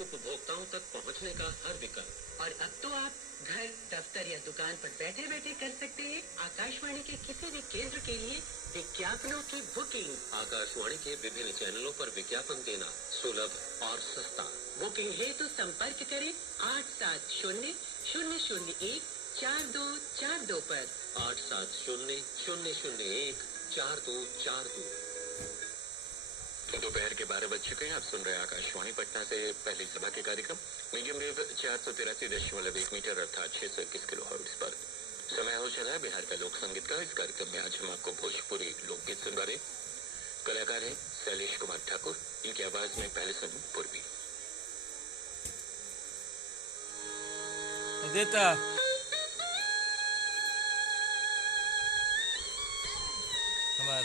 उपभोक्ताओं तक पहुंचने का हर विकल्प। और अब तो आप घर, दफ्तर या दुकान पर बैठे बैठे कर सकते हैं आकाशवाणी के किसी भी केंद्र के लिए विज्ञापनों की बुकिंग। आकाशवाणी के विभिन्न चैनलों पर विज्ञापन देना सुलभ और सस्ता। बुकिंग है तो संपर्क करें 8700014242 पर। 8700014242। दोपहर के 12 बज चुके हैं। आप सुन रहे हैं आकाशवाणी पटना से पहली सभा के कार्यक्रम मीडियम वेव 483.1 मीटर अर्थात 621 किलोहर्ट्ज पर। समय हो चला है बिहार का लोक संगीत का। इस कार्यक्रम में आज हम आपको भोजपुरी लोकगीत सुनवा रहे। कलाकार हैं शैलेश कुमार ठाकुर। इनकी आवाज में पहले सुन पूर्वी देता हमार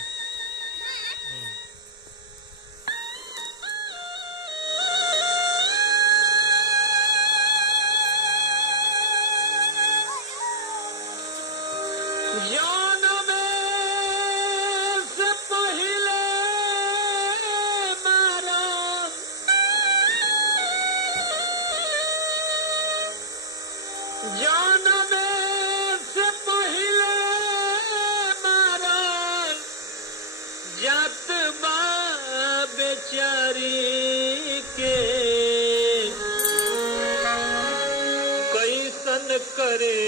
करे